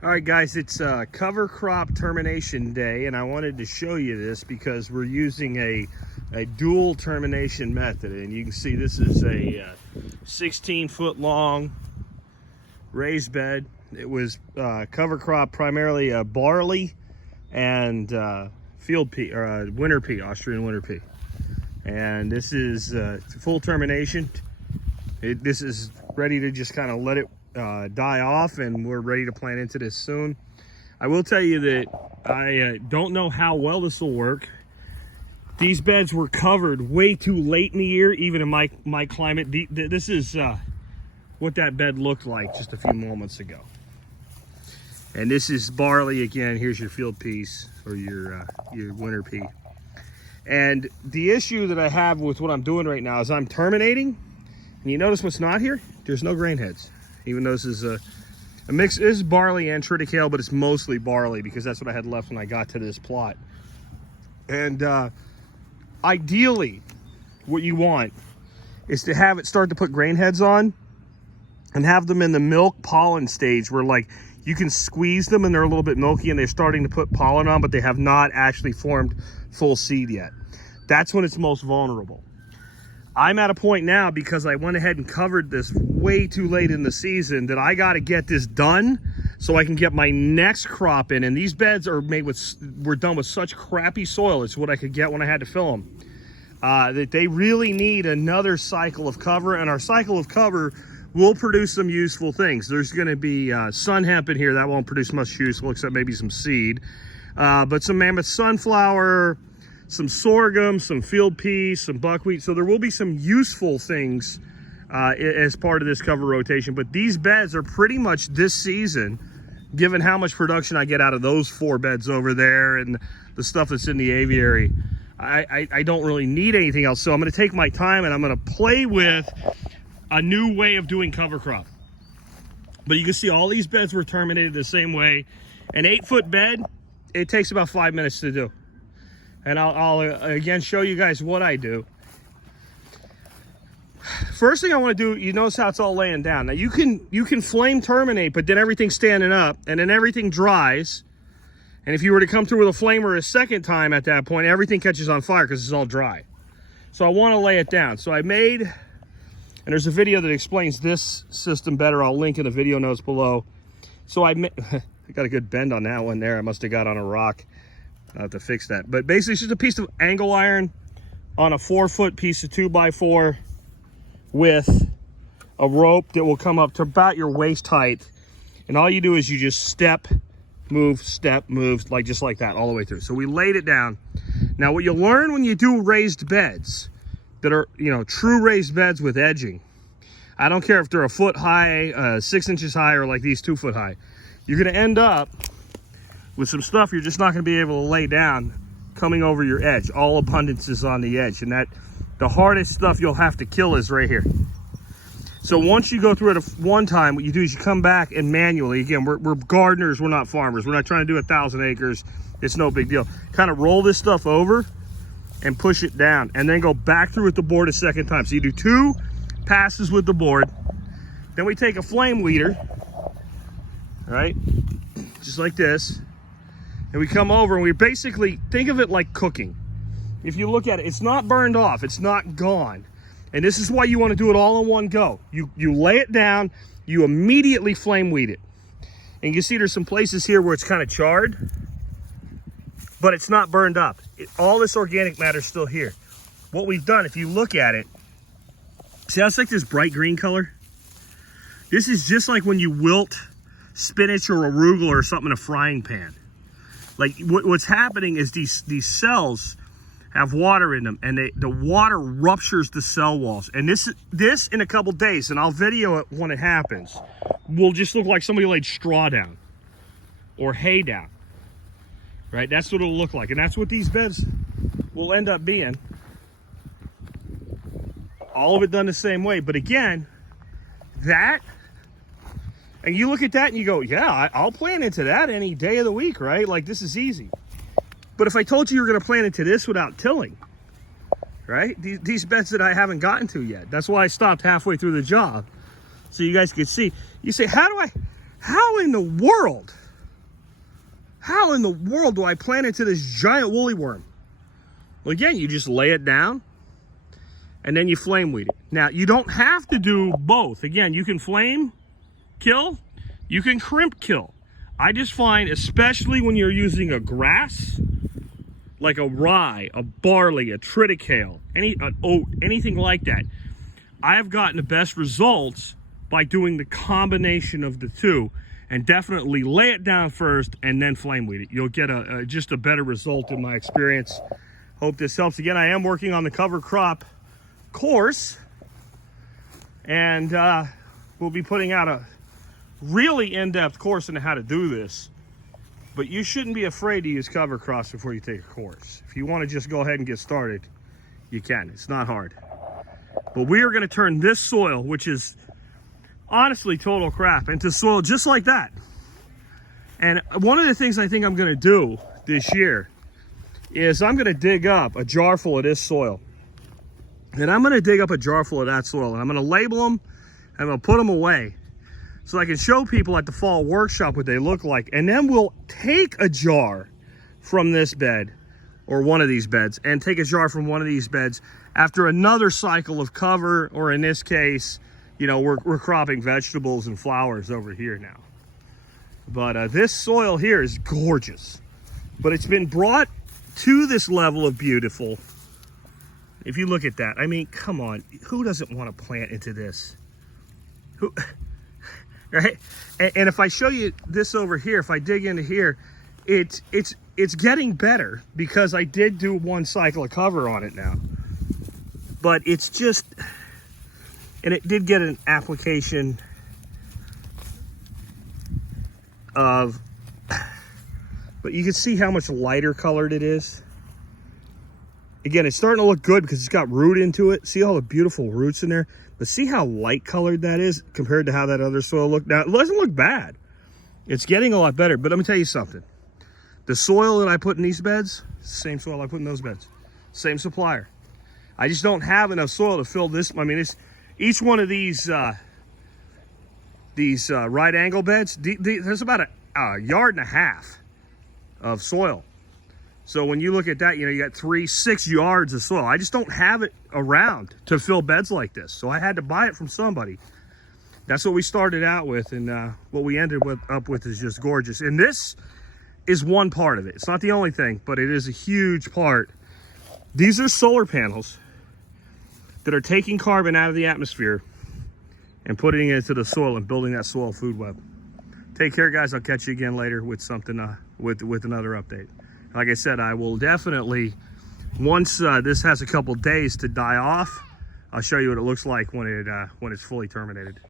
All right, guys, it's cover crop termination day, and I wanted to show you this because we're using a dual termination method. And you can see this is a 16-foot long raised bed. It was cover crop, primarily barley and field pea, or winter pea, Austrian winter pea. And this is full termination. This is ready to just kind of let it die off, and we're ready to plant into this soon. I will tell you that I don't know how well this will work. These beds were covered way too late in the year, even in my climate. This is what that bed looked like just a few moments ago. And this is barley again. Here's your field peas, or your winter pea. And the issue that I have with what I'm doing right now is I'm terminating, and you notice what's not here? There's no grain heads. Even though this is a mix, this is barley and triticale, but it's mostly barley because that's what I had left when I got to this plot. And ideally, what you want is to have it start to put grain heads on and have them in the milk pollen stage where, like, you can squeeze them and they're a little bit milky and they're starting to put pollen on, but they have not actually formed full seed yet. That's when it's most vulnerable. I'm at a point now, because I went ahead and covered this way too late in the season, that I got to get this done so I can get my next crop in. And these beds are made with, were done with such crappy soil. It's what I could get when I had to fill them. That they really need another cycle of cover, and our cycle of cover will produce some useful things. There's going to be sun hemp in here. That won't produce much useful except maybe some seed. But some mammoth sunflower, some sorghum, some field peas, some buckwheat. So there will be some useful things as part of this cover rotation. But these beds are pretty much this season, given how much production I get out of those 4 beds over there and the stuff that's in the aviary. I don't really need anything else. So I'm going to take my time and I'm going to play with a new way of doing cover crop. But you can see all these beds were terminated the same way. An 8-foot bed, it takes about 5 minutes to do. And I'll again show you guys what I do. First thing I want to do, you notice how it's all laying down. Now you can flame terminate, but then everything's standing up, and then everything dries. And if you were to come through with a flamer a second time at that point, everything catches on fire because it's all dry. So I want to lay it down. So I made, and there's a video that explains this system better. I'll link in the video notes below. So I got a good bend on that one there. I must have got on a rock. I'll have to fix that. But basically, it's just a piece of angle iron on a 4-foot piece of 2x4 with a rope that will come up to about your waist height. And all you do is you just step, move, like just like that all the way through. So we laid it down. Now, what you'll learn when you do raised beds that are, you know, true raised beds with edging, I don't care if they're a foot high, 6 inches high, or like these 2 foot high, you're going to end up with some stuff you're just not going to be able to lay down coming over your edge. All abundance is on the edge, and that the hardest stuff you'll have to kill is right here. So once you go through it one time, what you do is you come back and manually, again, we're gardeners, we're not farmers, we're not trying to do 1,000 acres, it's no big deal. Kind of roll this stuff over and push it down, and then go back through with the board a second time. So you do 2 passes with the board. Then we take a flame weeder, right, just like this. And we come over and we basically think of it like cooking. If you look at it, it's not burned off, it's not gone. And this is why you want to do it all in one go. You lay it down, you immediately flame weed it. And you see there's some places here where it's kind of charred, but it's not burned up. All this organic matter is still here. What we've done, if you look at it, see how it's like this bright green color? This is just like when you wilt spinach or arugula or something in a frying pan. Like what's happening is these cells have water in them, and the water ruptures the cell walls. And this in a couple days, and I'll video it when it happens, will just look like somebody laid straw down or hay down. Right? That's what it'll look like, and that's what these beds will end up being. All of it done the same way. But again, that, and you look at that and you go, yeah, I'll plant into that any day of the week, right? Like, this is easy. But if I told you you were going to plant into this without tilling, right? These beds that I haven't gotten to yet. That's why I stopped halfway through the job, so you guys could see. You say, how in the world How in the world do I plant into this giant woolly worm? Well, again, you just lay it down and then you flame weed it. Now, you don't have to do both. Again, you can flame kill, you can crimp kill. I just find, especially when you're using a grass, like a rye, a barley, a triticale, an oat, anything like that, I have gotten the best results by doing the combination of the two, and definitely lay it down first and then flame weed it. You'll get just a better result in my experience. Hope this helps. Again, I am working on the cover crop course, and we'll be putting out a really in-depth course on how to do this. But you shouldn't be afraid to use cover crops before you take a course. If you want to just go ahead and get started, you can. It's not hard. But we are going to turn this soil, which is honestly total crap, into soil just like that. And one of the things I think I'm going to do this year is I'm going to dig up a jar full of this soil. And I'm going to dig up a jar full of that soil. And I'm going to label them, and I'm going to put them away, so I can show people at the fall workshop what they look like. And then we'll take a jar from this bed, or one of these beds, and take a jar from one of these beds after another cycle of cover, or in this case, you know, we're cropping vegetables and flowers over here now. But this soil here is gorgeous. But it's been brought to this level of beautiful. If you look at that, I mean, come on, who doesn't want to plant into this? Who? Right? And if I show you this over here, if I dig into here, it's getting better because I did do one cycle of cover on it now. But it's just, and it did get an application of, but you can see how much lighter colored it is. Again, it's starting to look good because it's got root into it. See all the beautiful roots in there? But see how light colored that is compared to how that other soil looked? Now, it doesn't look bad. It's getting a lot better. But let me tell you something. The soil that I put in these beds, same soil I put in those beds. Same supplier. I just don't have enough soil to fill this. I mean, each one of these right angle beds, there's about a yard and a half of soil. So when you look at that, you know, you got 6 yards of soil. I just don't have it around to fill beds like this. So I had to buy it from somebody. That's what we started out with, and what we ended up with is just gorgeous. And this is one part of it. It's not the only thing, but it is a huge part. These are solar panels that are taking carbon out of the atmosphere and putting it into the soil and building that soil food web. Take care, guys. I'll catch you again later with something, with another update. Like I said, I will definitely, once this has a couple days to die off, I'll show you what it looks like when it's fully terminated.